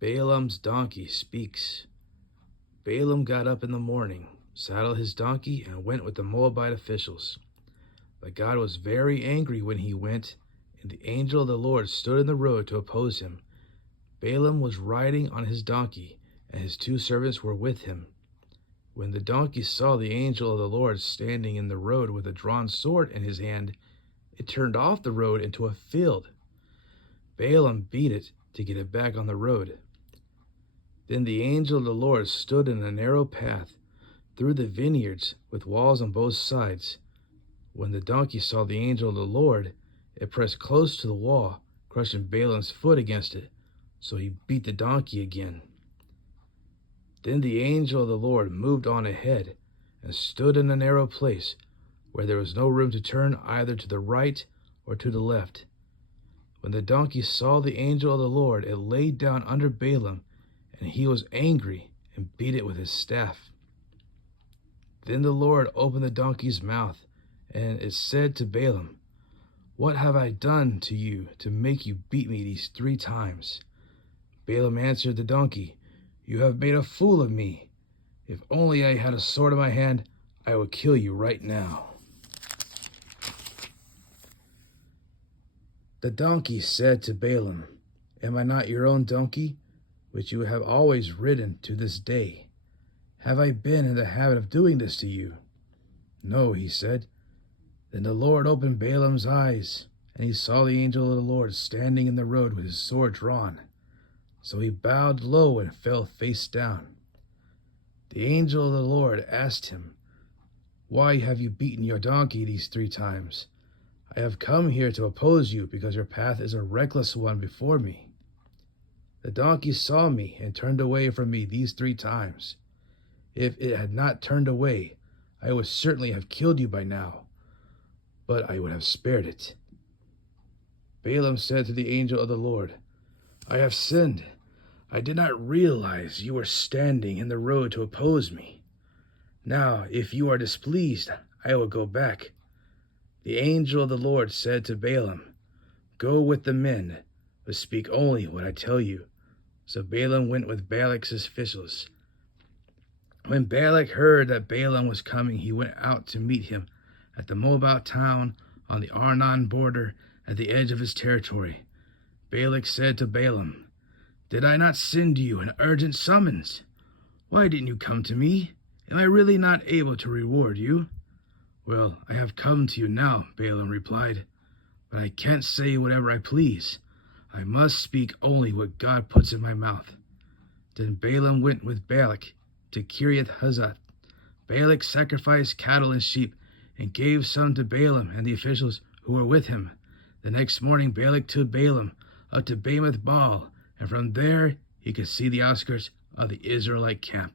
Balaam's donkey speaks. Balaam got up in the morning, saddled his donkey, and went with the Moabite officials. But God was very angry when he went, and the angel of the Lord stood in the road to oppose him. Balaam was riding on his donkey, and his 2 servants were with him. When the donkey saw the angel of the Lord standing in the road with a drawn sword in his hand, it turned off the road into a field. Balaam beat it to get it back on the road. Then the angel of the Lord stood in a narrow path through the vineyards with walls on both sides. When the donkey saw the angel of the Lord, it pressed close to the wall, crushing Balaam's foot against it, so he beat the donkey again. Then the angel of the Lord moved on ahead and stood in a narrow place where there was no room to turn either to the right or to the left. When the donkey saw the angel of the Lord, it laid down under Balaam, and he was angry and beat it with his staff. Then the Lord opened the donkey's mouth, and it said to Balaam, "What have I done to you to make you beat me these 3 times?" Balaam answered the donkey, "You have made a fool of me. If only I had a sword in my hand, I would kill you right now." The donkey said to Balaam, "Am I not your own donkey, which you have always ridden to this day? Have I been in the habit of doing this to you?" "No," he said. Then the Lord opened Balaam's eyes, and he saw the angel of the Lord standing in the road with his sword drawn. So he bowed low and fell face down. The angel of the Lord asked him, "Why have you beaten your donkey these 3 times? I have come here to oppose you because your path is a reckless one before me. The donkey saw me and turned away from me these 3 times. If it had not turned away, I would certainly have killed you by now, but I would have spared it." Balaam said to the angel of the Lord, "I have sinned. I did not realize you were standing in the road to oppose me. Now, if you are displeased, I will go back." The angel of the Lord said to Balaam, "Go with the men, but speak only what I tell you." So Balaam went with Balak's officials. When Balak heard that Balaam was coming, he went out to meet him at the Moabite town on the Arnon border at the edge of his territory. Balak said to Balaam, "Did I not send you an urgent summons? Why didn't you come to me? Am I really not able to reward you?" "Well, I have come to you now," Balaam replied, "but I can't say whatever I please. I must speak only what God puts in my mouth." Then Balaam went with Balak to Kiriath-Huzoth. Balak sacrificed cattle and sheep and gave some to Balaam and the officials who were with him. The next morning Balak took Balaam up to Bamoth Baal, and from there he could see the outskirts of the Israelite camp.